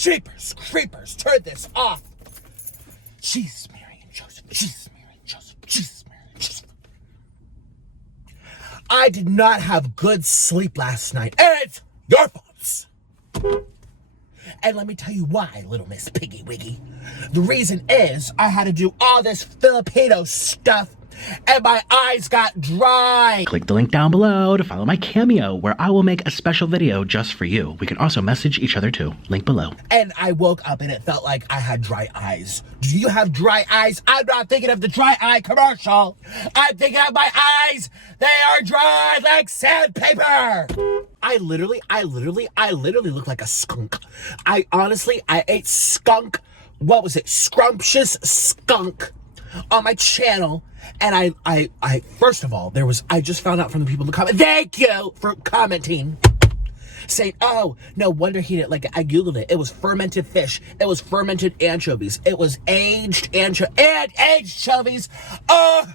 Jeepers creepers, turn this off. Jesus, Mary and Joseph. Jesus, Mary and Joseph. Jesus, Mary and Joseph. I did not have good sleep last night, and it's your faults. And let me tell you why, little Miss Piggy Wiggy. The reason is I had to do all this Filipino stuff, and my eyes got dry. Click the link down below to follow my Cameo, where I will make a special video just for you. We can also message each other too. Link below. And I woke up and it felt like I had dry eyes. Do you have dry eyes? I'm not thinking of the dry eye commercial. I'm thinking of my eyes. They are dry like sandpaper. I literally look like a skunk. I ate skunk. What was it? Scrumptious skunk on my channel. And I first of all, I just found out from the people in the comment. Thank you for commenting. Saying, oh, no wonder he didn't like it. I Googled it. It was fermented fish. It was fermented anchovies. It was aged anchovies. Oh!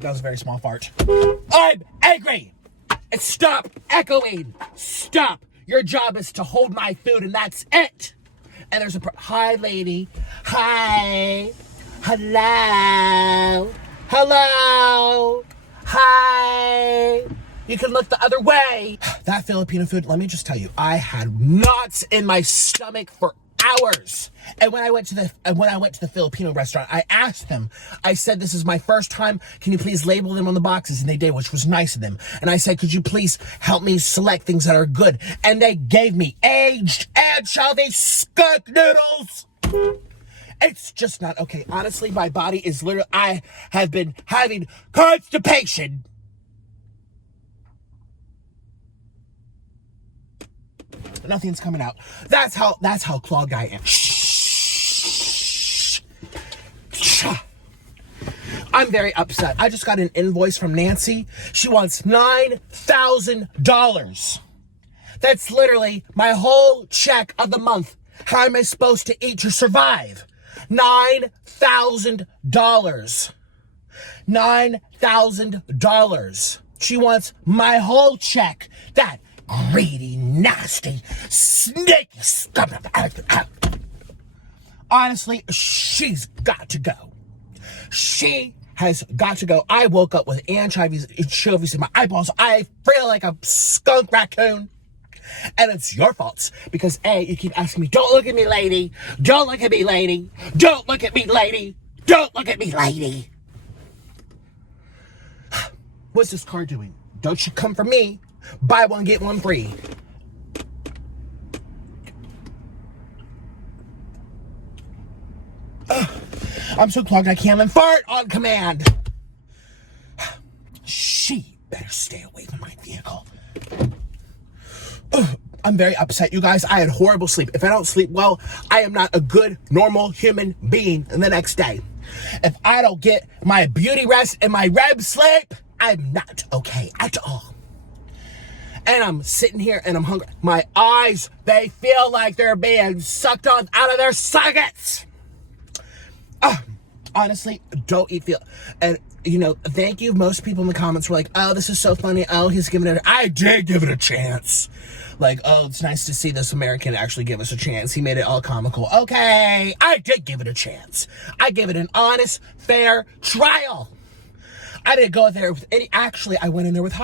That was a very small fart. I'm angry! Stop echoing! Stop! Your job is to hold my food, and that's it. And there's hi, lady. Hi. Hello. Hello. Hi. You can look the other way. That Filipino food, let me just tell you, I had knots in my stomach for hours. And when I went to the Filipino restaurant, I asked them, I said, this is my first time. Can you please label them on the boxes? And they did, which was nice of them. And I said, could you please help me select things that are good? And they gave me aged anchovy skunk noodles. It's just not okay. Honestly, my body is literally, I have been having constipation. Nothing's coming out. That's how clogged I am. Shh. I'm very upset. I just got an invoice from Nancy. She wants $9,000. That's literally my whole check of the month. How am I supposed to eat to survive? $9,000. $9,000. She wants my whole check. That greedy, nasty, sneaky scum. Honestly, she's got to go. She has got to go. I woke up with anchovies in my eyeballs. I feel like a skunk raccoon. And it's your fault because A, you keep asking me, don't look at me, lady. Don't look at me, lady. Don't look at me, lady. Don't look at me, lady. What's this card doing? Don't you come for me. Buy one, get one free. I'm so clogged I can't even fart on command. She better stay away from my vehicle. I'm very upset, you guys. I had horrible sleep. If I don't sleep well, I am not a good, normal human being the next day. If I don't get my beauty rest and my REM sleep, I'm not okay at all. And I'm sitting here and I'm hungry. My eyes, they feel like they're being sucked on out of their sockets. Honestly, don't eat and you know, thank you. Most people in the comments were like, oh, this is so funny. Oh, he's giving it. I did give it a chance. Like, oh, it's nice to see this American actually give us a chance. He made it all comical. Okay, I did give it a chance. I gave it an honest, fair trial. I didn't go there with any, actually, I went in there with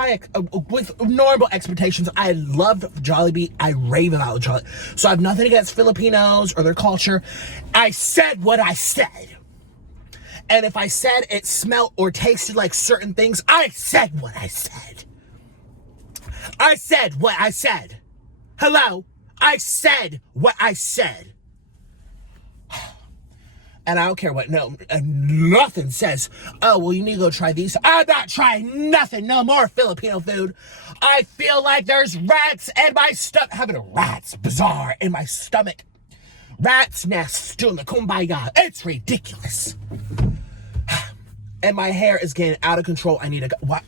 with normal expectations. I loved Jollibee. I rave about Jollibee. So I have nothing against Filipinos or their culture. I said what I said. And if I said it smelled or tasted like certain things, I said what I said. I said what I said. Hello? I said what I said. And I don't care what, nothing says, oh, well, you need to go try these. I'm not trying nothing, no more Filipino food. I feel like there's rats in my stomach, having a rat's bazaar in my stomach. Rat's nests doing the kumbaya. It's ridiculous. And my hair is getting out of control. I need to go, what?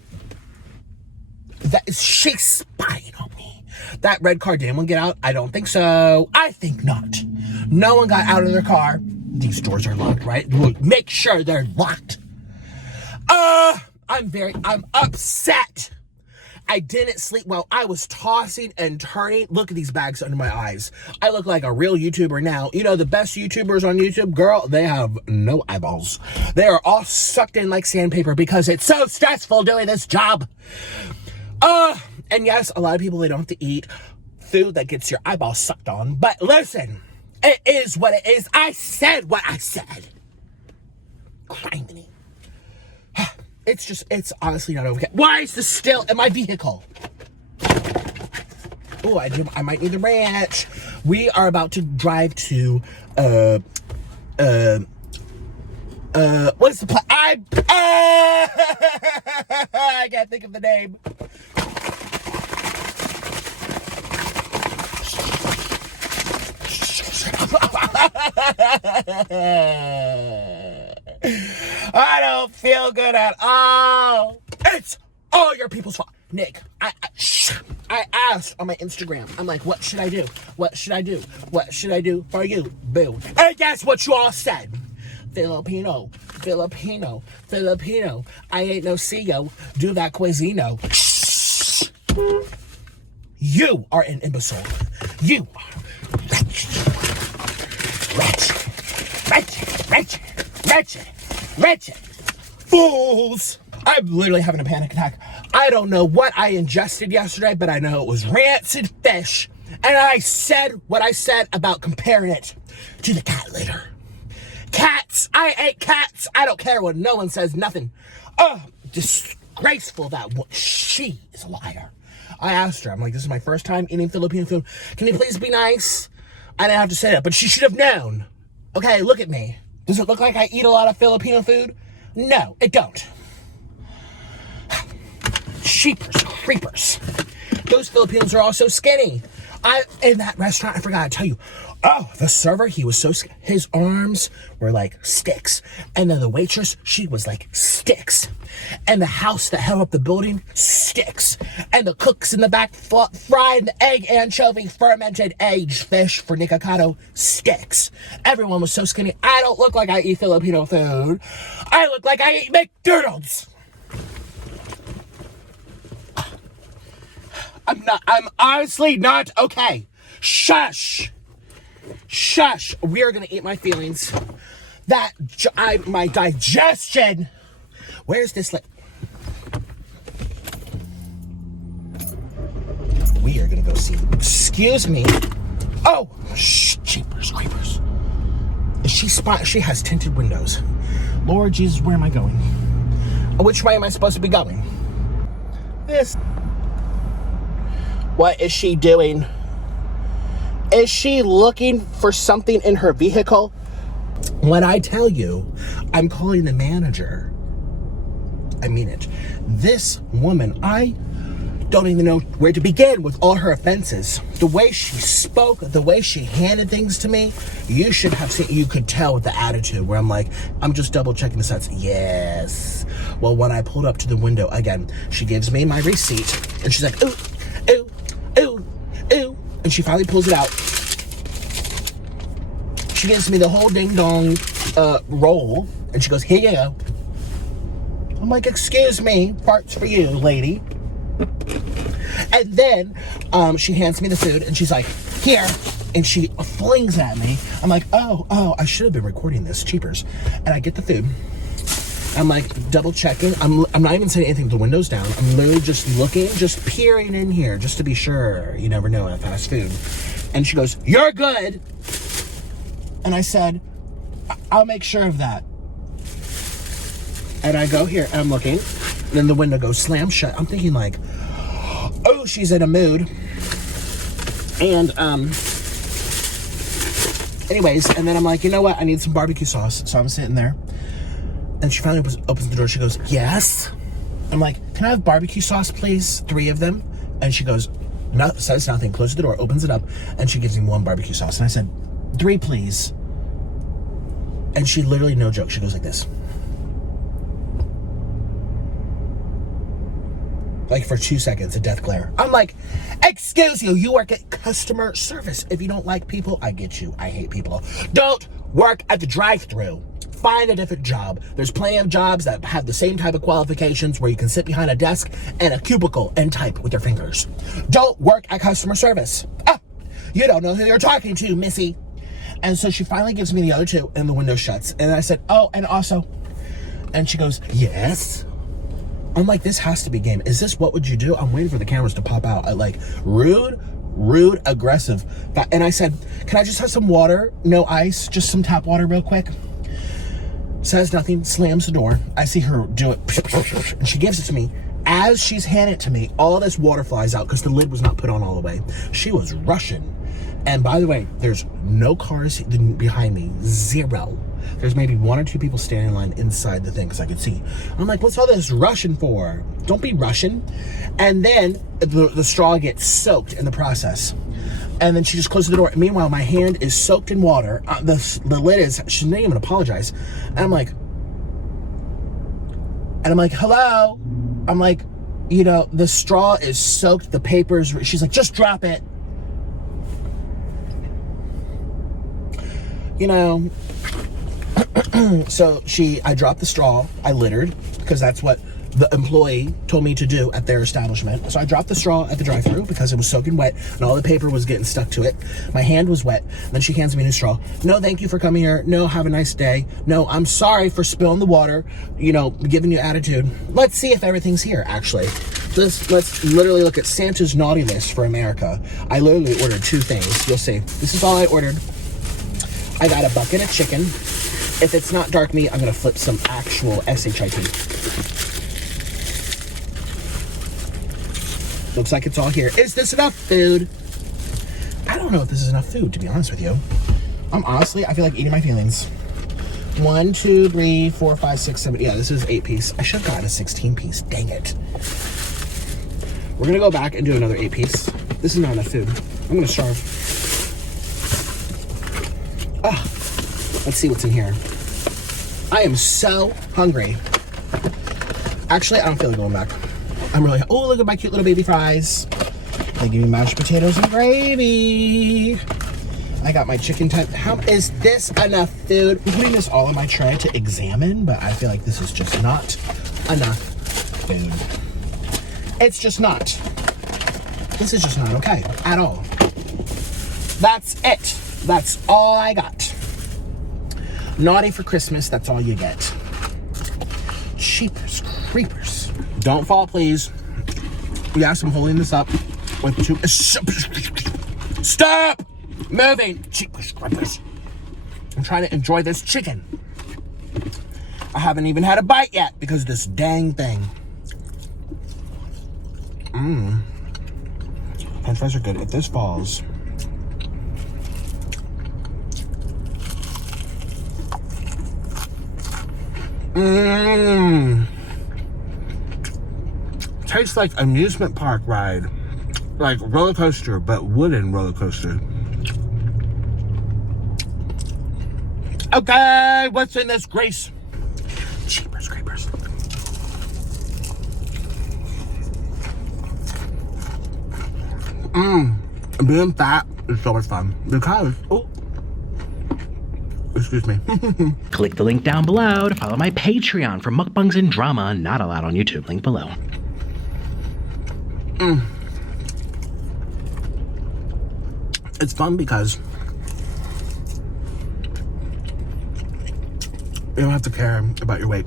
She's spying on me. That red car, did anyone get out? I don't think so. I think not. No one got out of their car. These doors are locked, right? Make sure they're locked. I'm upset. I didn't sleep well. I was tossing and turning. Look at these bags under my eyes. I look like a real YouTuber now. You know, the best YouTubers on YouTube, girl, they have no eyeballs. They are all sucked in like sandpaper because it's so stressful doing this job. And yes, a lot of people, they don't have to eat food that gets your eyeballs sucked on. But listen, it is what it is. I said what I said. Criminy. It's honestly not okay. Why is this still in my vehicle? Oh, I might need the ranch. We are about to drive to, what's the place? I can't think of the name. I don't feel good at all. It's all your people's fault. Nick, I asked on my Instagram. I'm like, what should I do? What should I do? What should I do for you? Boo. And guess what you all said? Filipino. I ain't no CEO. Do that cuisino. You are an imbecile. You are wretched. Fools. I'm literally having a panic attack. I don't know what I ingested yesterday, but I know it was rancid fish. And I said what I said about comparing it to the cat litter. Cats. I ate cats. I don't care what no one says, nothing. Oh, disgraceful that she is a liar. I asked her, I'm like, this is my first time eating Filipino food. Can you please be nice? I didn't have to say that, but she should have known. Okay, look at me. Does it look like I eat a lot of Filipino food? No, it don't. Sheepers, creepers. Those Filipinos are all so skinny. In that restaurant, I forgot to tell you. Oh, the server, he was so skinny. His arms were like sticks. And then the waitress, she was like sticks. And the house that held up the building, sticks. And the cooks in the back fried the egg, anchovy, fermented aged fish for Nikocado, sticks. Everyone was so skinny. I don't look like I eat Filipino food. I look like I eat McDonald's. I'm honestly not okay. Shush. We are gonna eat my feelings. My digestion. Where's this we are gonna go see. Excuse me. Oh, jeepers creepers. She has tinted windows. Lord Jesus, where am I going? Which way am I supposed to be going? This. What is she doing? Is she looking for something in her vehicle? When I tell you, I'm calling the manager. I mean it. This woman, I don't even know where to begin with all her offenses. The way she spoke, the way she handed things to me, you should have seen, you could tell with the attitude where I'm like, I'm just double checking the sets. Yes. Well, when I pulled up to the window, again, she gives me my receipt and she's like, ooh. And she finally pulls it out. She gives me the whole ding-dong roll. And she goes, here you go. I'm like, excuse me, parts for you, lady. And then she hands me the food and she's like, here. And she flings at me. I'm like, oh, I should have been recording this. Cheapers. And I get the food. I'm like double checking. I'm not even saying anything with the windows down. I'm literally just looking, just peering in here just to be sure. You never know at fast food. And she goes, you're good. And I said, I'll make sure of that. And I go here and I'm looking. And then the window goes slam shut. I'm thinking like, oh, she's in a mood. And anyways, and then I'm like, you know what? I need some barbecue sauce. So I'm sitting there. And she finally opens the door. She goes, yes. I'm like, can I have barbecue sauce, please? 3 of them. And she goes, no, says nothing, closes the door, opens it up, and she gives me 1 barbecue sauce. And I said, 3, please. And she literally, no joke, she goes like this. Like for 2 seconds, a death glare. I'm like, excuse you, you work at customer service. If you don't like people, I get you. I hate people. Don't work at the drive-thru. find a different job. There's plenty of jobs that have the same type of qualifications where you can sit behind a desk and a cubicle and type with your fingers. Don't work at customer service. You don't know who you're talking to, missy. And so she finally gives me the other two, and the window shuts. And I said, oh, and also, and she goes, yes. I'm like, this has to be game. Is this what would you do? I'm waiting for the cameras to pop out. I like, rude, aggressive. And I said, can I just have some water? No ice, just some tap water real quick. Says nothing, slams the door. I see her do it, and she gives it to me. As she's handing it to me, all this water flies out because the lid was not put on all the way. She was rushing. And by the way, there's no cars behind me, zero. There's maybe one or two people standing in line inside the thing because I could see. I'm like, what's all this rushing for? Don't be rushing. And then the straw gets soaked in the process. And then she just closes the door. Meanwhile, my hand is soaked in water. The lid is, she didn't even apologize. And I'm like, hello? I'm like, you know, the straw is soaked, the papers. She's like, just drop it. You know, so I dropped the straw, I littered, because that's what the employee told me to do at their establishment. So I dropped the straw at the drive-thru because it was soaking wet and all the paper was getting stuck to it. My hand was wet. Then she hands me a new straw. No, thank you for coming here. No, have a nice day. No, I'm sorry for spilling the water, you know, giving you attitude. Let's see if everything's here, actually. Let's literally look at Santa's naughty list for America. I literally ordered two things. You'll see. This is all I ordered. I got a bucket of chicken. If it's not dark meat, I'm gonna flip some actual SHIT. Looks like it's all here. Is this enough food? I don't know if this is enough food, to be honest with you. I feel like eating my feelings. 1, 2, 3, 4, 5, 6, 7. Yeah, this is 8-piece. I should have gotten a 16-piece. Dang it. We're gonna go back and do another 8-piece. This is not enough food. I'm gonna starve. Let's see what's in here. I am so hungry. Actually, I don't feel like going back. I'm really, oh, look at my cute little baby fries. They give me mashed potatoes and gravy. I got my chicken type. How is this enough food? I'm putting this all on my tray to examine, but I feel like this is just not enough food. It's just not. This is just not okay at all. That's it. That's all I got. Naughty for Christmas, that's all you get. Cheapers creepers. Don't fall, please. Yes, I'm holding this up with two. Stop moving. Cheapers creepers. I'm trying to enjoy this chicken. I haven't even had a bite yet because of this dang thing. French fries are good. If this falls. Tastes like amusement park ride. Like roller coaster, but wooden roller coaster. Okay, what's in this grease? Cheapers creepers. Being fat is so much fun because, excuse me. Click the link down below to follow my Patreon for mukbangs and drama not allowed on YouTube. Link below. It's fun because you don't have to care about your weight.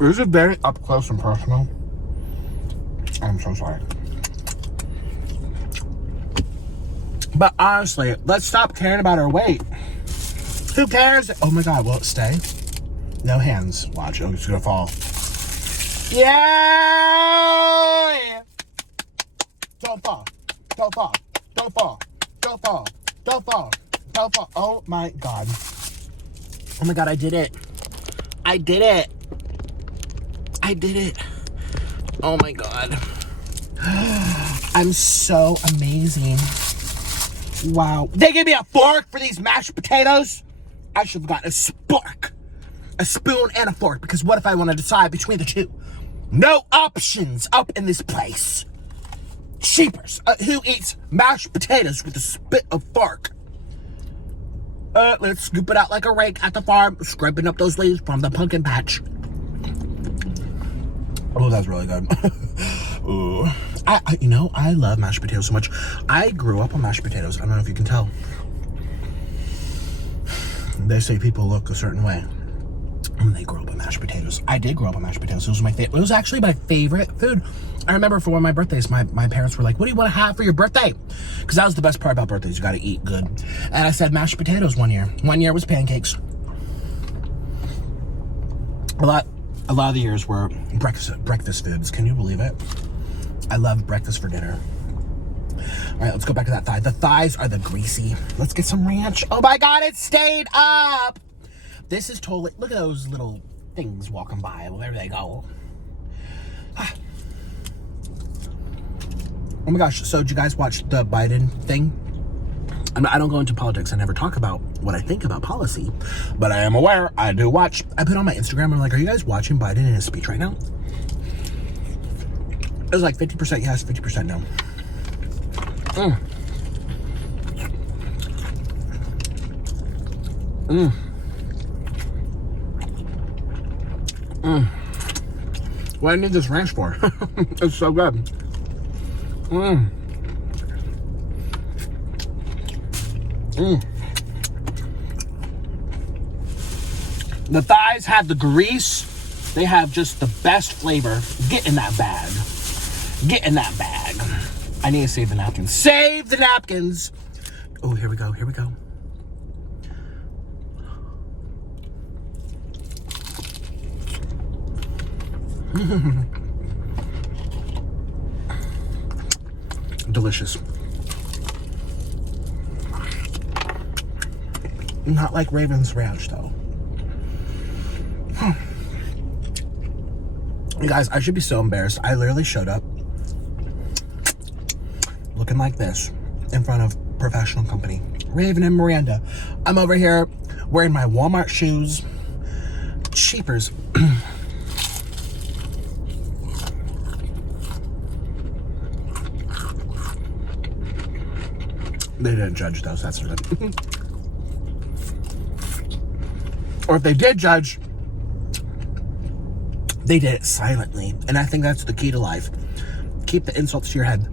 This is very up close and personal. I'm so sorry. But honestly, let's stop caring about our weight. Who cares? Oh my God, will it stay? No hands. Watch, it's gonna fall. Yeah! Don't fall. Don't fall. Don't fall. Don't fall. Don't fall. Don't fall. Oh my God. Oh my God, I did it. I did it. I did it. Oh my God. I'm so amazing. Wow. They gave me a fork for these mashed potatoes? I should have gotten a spork. A spoon and a fork, because what if I want to decide between the two? No options up in this place. Cheapers. Who eats mashed potatoes with a spit of fork? Let's scoop it out like a rake at the farm, scraping up those leaves from the pumpkin patch. Oh, that's really good. Ooh. I love mashed potatoes so much. I grew up on mashed potatoes. I don't know if you can tell. They say people look a certain way when they grow up on mashed potatoes. I did grow up on mashed potatoes. It was my favorite. It was actually my favorite food. I remember for one of my birthdays, my parents were like, "What do you want to have for your birthday?" Because that was the best part about birthdays. You got to eat good. And I said mashed potatoes one year. One year was pancakes. A lot of the years were breakfast foods. Can you believe it? I love breakfast for dinner. All right, let's go back to that thigh. The thighs are the greasy. Let's get some ranch. Oh my God, it stayed up. This is totally, look at those little things walking by. Well, there they go. Ah. Oh my gosh, so did you guys watch the Biden thing? I don't go into politics. I never talk about what I think about policy, but I am aware. I do watch. I put on my Instagram, I'm like, are you guys watching Biden in his speech right now? It was like 50% yes, 50% no. What do I need this ranch for? It's so good. The thighs have the grease. They have just the best flavor. Get in that bag. Get in that bag. I need to save the napkins. Save the napkins. Oh, here we go. Here we go. Delicious. Not like Raven's Ranch, though. You guys, I should be so embarrassed. I literally showed up looking like this in front of professional company. Raven and Miranda. I'm over here wearing my Walmart shoes. Cheapers. They didn't judge those, that's good. Or if they did judge, they did it silently. And I think that's the key to life. Keep the insults to your head.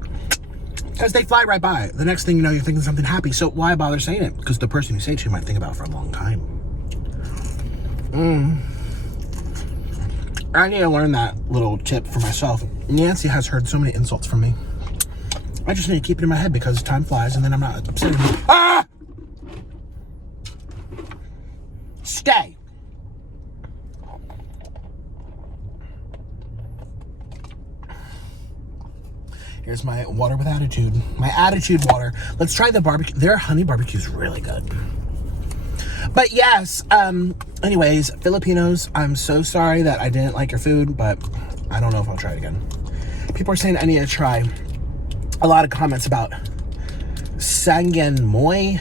Because they fly right by. The next thing you know, you're thinking something happy. So why bother saying it? Because the person you say it to might think about it for a long time. I need to learn that little tip for myself. Nancy has heard so many insults from me. I just need to keep it in my head because time flies and then I'm not upset anymore. Ah! Stay. Here's my water with attitude. My attitude water. Let's try the barbecue. Their honey barbecue is really good. But yes, anyways, Filipinos, I'm so sorry that I didn't like your food, but I don't know if I'll try it again. People are saying I need to try. A lot of comments about Sangyanmoy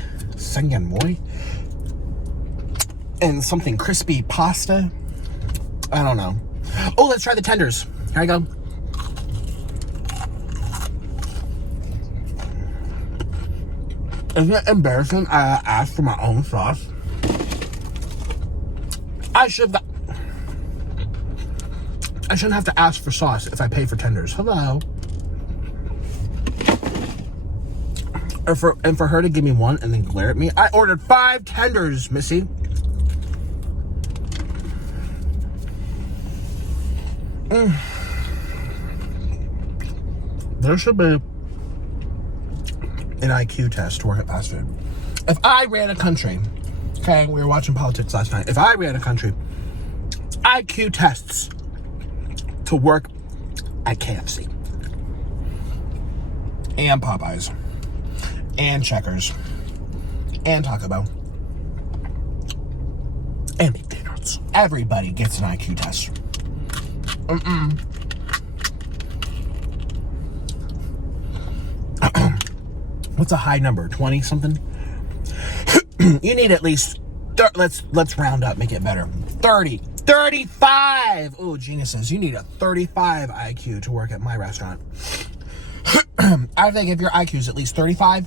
and something crispy pasta. I don't know. Oh, let's try the tenders. Here I go. Isn't it embarrassing I asked for my own sauce? I shouldn't have to ask for sauce if I pay for tenders. Hello. And for her to give me one and then glare at me. I ordered 5 tenders, Missy. There should be an IQ test to work at fast food. If I ran a country, okay, we were watching politics last night. If I ran a country, IQ tests to work at KFC and Popeyes and Checkers and Taco Bell and McDonald's. Everybody gets an IQ test. What's a high number? 20 something? You need at least let's round up, make it better. 30, 35. Oh, geniuses. You need a 35 IQ to work at my restaurant. I think if your IQ is at least 35,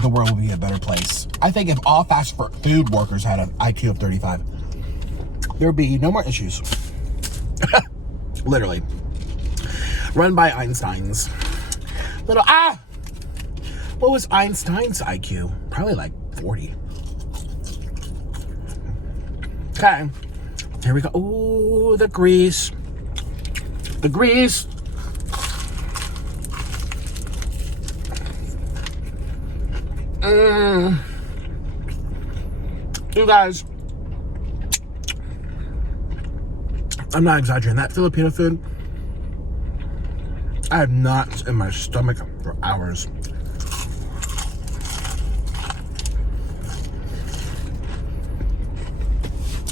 the world would be a better place. I think if all fast food workers had an IQ of 35, there would be no more issues. Literally. Run by Einstein's. What was Einstein's IQ? Probably like 40. Okay. Here we go. Ooh, the grease. The grease. You guys, I'm not exaggerating. That Filipino food, I have knots in my stomach for hours.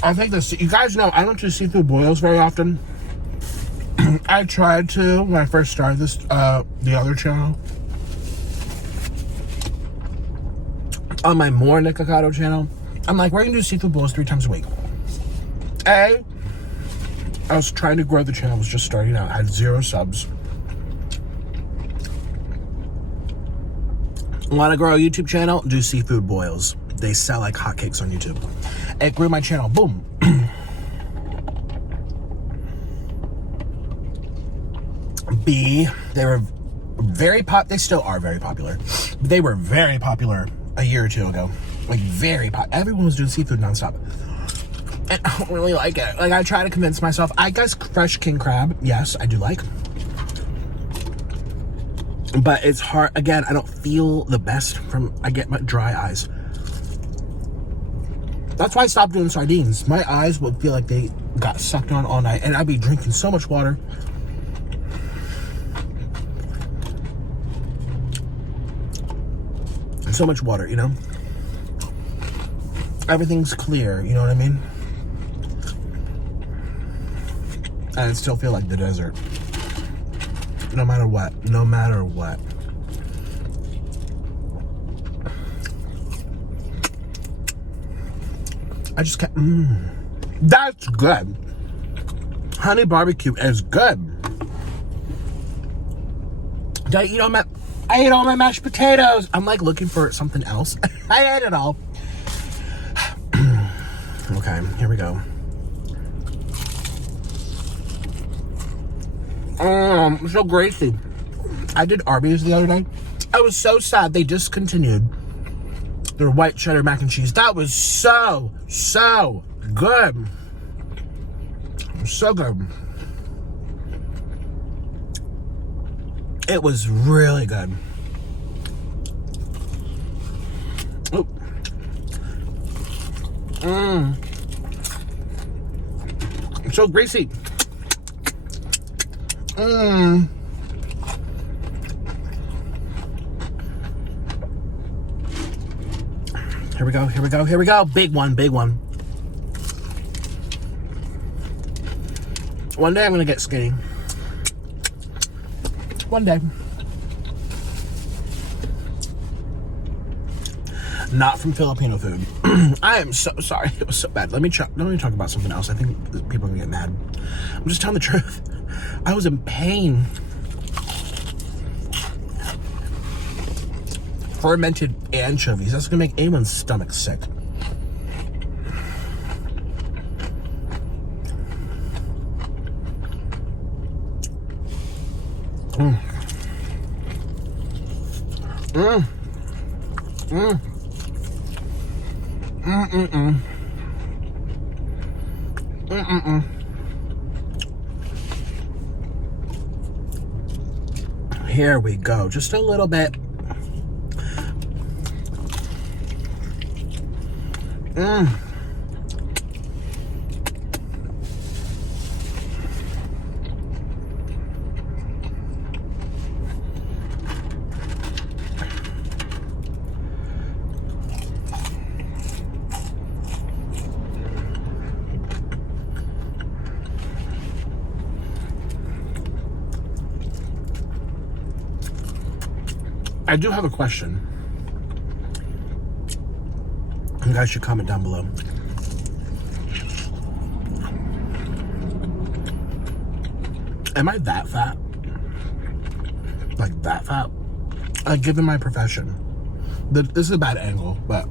I think this, you guys know, I don't do seafood boils very often. I tried to when I first started this, the other channel. On my more Nikocado channel, I'm like, we're gonna do seafood boils 3 times a week. I was trying to grow the channel, I was just starting out, I had 0 subs. Want to grow a YouTube channel? Do seafood boils. They sell like hotcakes on YouTube. It grew my channel, boom. B, they were very they still are very popular. They were very popular a year or 2 ago. Like very everyone was doing seafood nonstop. And I don't really like it. Like I try to convince myself, I guess fresh king crab, yes, I do like. But it's hard, again, I don't feel the best I get my dry eyes. That's why I stopped doing sardines. My eyes would feel like they got sucked on all night, and I'd be drinking so much water. So much water, you know? Everything's clear, you know what I mean? And I still feel like the desert. No matter what. No matter what. I just can't. That's good. Honey barbecue is good. Did I eat all my... I ate all my mashed potatoes. I'm like looking for something else. I ate it all. Okay, here we go. So greasy. I did Arby's the other day. I was so sad they discontinued their white cheddar mac and cheese. That was so good. So good. It was really good. Oh. So greasy. Here we go, here we go, here we go. Big one, big one. One day I'm gonna get skinny. One day. Not from Filipino food. I am so sorry. It was so bad. Let me talk about something else. I think people are gonna get mad. I'm just telling the truth. I was in pain. Fermented anchovies. That's gonna make anyone's stomach sick. Here we go. Just a little bit. I do have a question. You guys should comment down below. Am I that fat? like that fat. Given my profession, this is a bad angle, but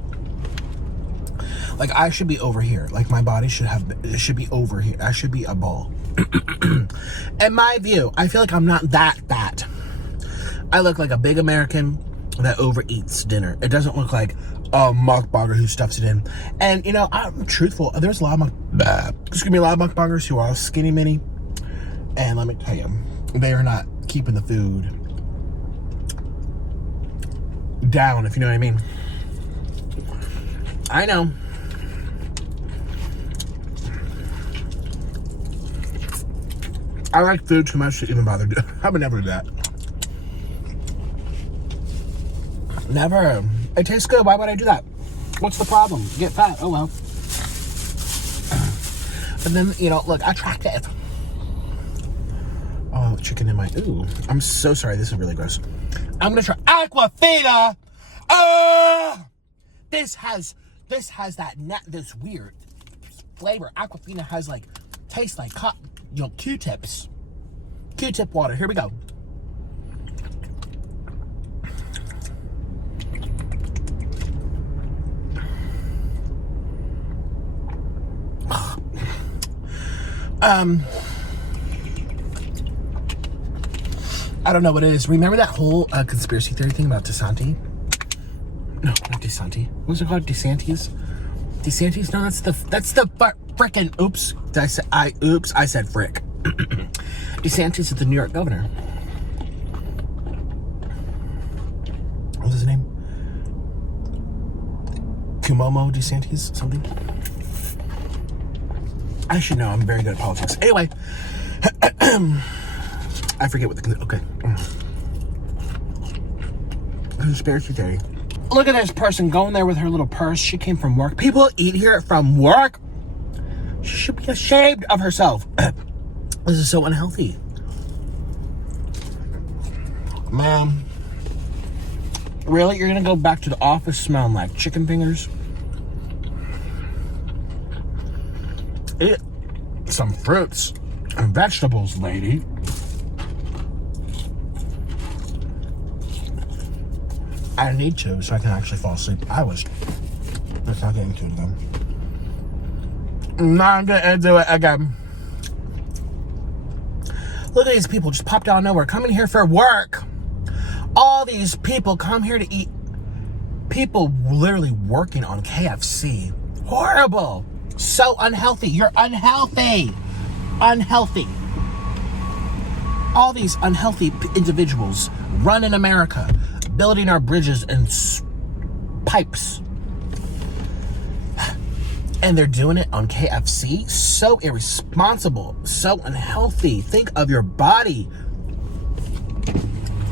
like I should be over here. Like my body should be over here. I should be a ball. In my view, I feel like I'm not that fat. I look like a big American that overeats dinner. It doesn't look like a mukbanger who stuffs it in. And you know, I'm truthful. There's a lot of mukbangers who are skinny mini. And let me tell you, they are not keeping the food down, if you know what I mean. I know. I like food too much to even bother doing. I would never do that. Never. It tastes good. Why would I do that? What's the problem? Get fat. Oh well. But then, you know, look, attractive. Oh, chicken in my... Ooh, I'm so sorry. This is really gross. I'm gonna try Aquafina. This has this weird flavor. Aquafina has like tastes like Q-tips. Q-tip water. Here we go. I don't know what it is. Remember that whole conspiracy theory thing about DeSantis? No, not DeSantis. What was it called? DeSantis? DeSantis? No, that's the frickin' oops. I said frick. DeSantis is the New York governor. What's his name? Cuomo DeSantis? Something? I should know. I'm very good at politics. Anyway. I forget what the... Okay. Conspiracy theory. Look at this person going there with her little purse. She came from work. People eat here from work. She should be ashamed of herself. This is so unhealthy. Mom. Really? You're going to go back to the office smelling like chicken fingers? Eat some fruits and vegetables, lady. I need to, so I can actually fall asleep. Let's not get into it again. I'm not gonna do it again. Look at these people just popped out of nowhere, coming here for work. All these people come here to eat. People literally working on KFC. Horrible. So unhealthy. You're unhealthy. Unhealthy. All these unhealthy individuals run in America, building our bridges and pipes. And they're doing it on KFC? So irresponsible. So unhealthy. Think of your body.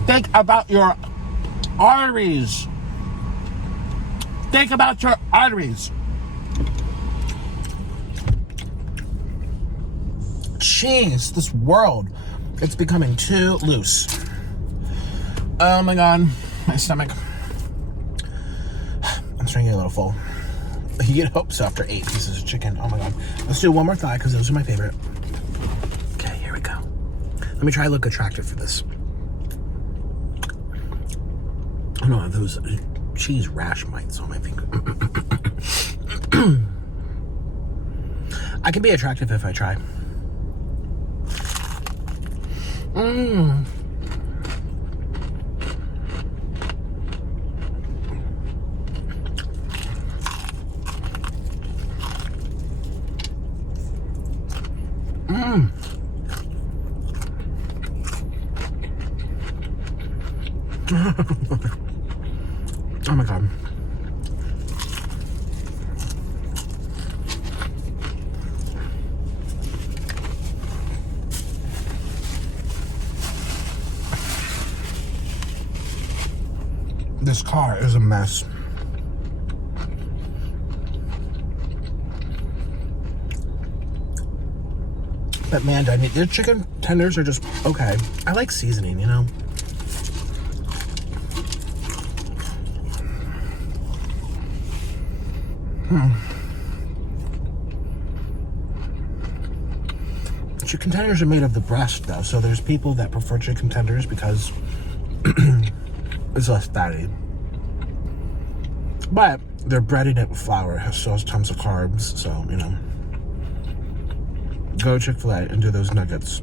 Think about your arteries. Think about your arteries. Jeez, this world, it's becoming too loose. Oh my God, my stomach. I'm starting to get a little full. You get hopes after 8 pieces of chicken. Oh my God. Let's do one more thigh because those are my favorite. Okay, here we go. Let me try to look attractive for this. I don't have those cheese rash mites on my finger. I can be attractive if I try. Mmm. Mmm. Oh my God. This car is a mess. But man, their chicken tenders are just okay. I like seasoning, you know. Chicken tenders are made of the breast, though, so there's people that prefer chicken tenders because It's less fatty. But they're breading it with flour. It still has tons of carbs, so, you know. Go to Chick-fil-A and do those nuggets.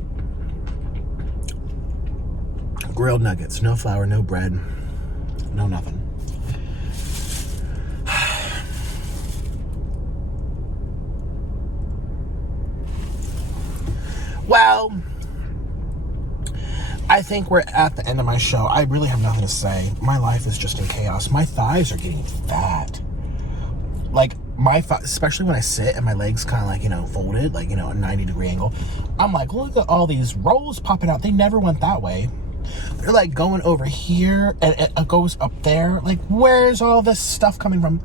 Grilled nuggets. No flour, no bread, no nothing. Well, I think we're at the end of my show. I really have nothing to say. My life is just in chaos. My thighs are getting fat. Like, especially when I sit and my legs kind of like, you know, folded, like, you know, a 90-degree angle. I'm like, look at all these rolls popping out. They never went that way. They're like going over here and it goes up there. Like, where's all this stuff coming from?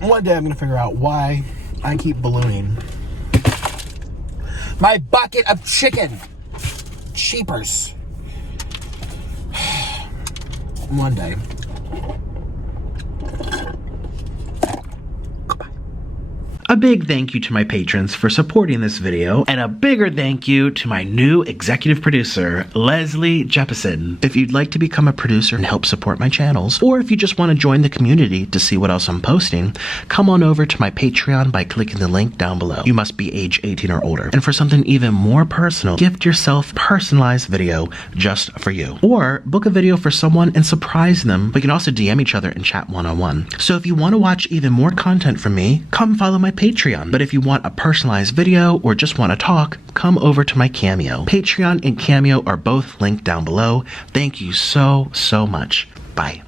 One day I'm going to figure out why I keep ballooning. My bucket of chicken. Cheapers. One day. A big thank you to my patrons for supporting this video, and a bigger thank you to my new executive producer, Leslie Jeppesen. If you'd like to become a producer and help support my channels, or if you just want to join the community to see what else I'm posting, come on over to my Patreon by clicking the link down below. You must be age 18 or older. And for something even more personal, gift yourself a personalized video just for you. Or book a video for someone and surprise them. We can also DM each other and chat one-on-one. So if you want to watch even more content from me, come follow my Patreon. But if you want a personalized video or just want to talk, come over to my Cameo. Patreon and Cameo are both linked down below. Thank you so much. Bye.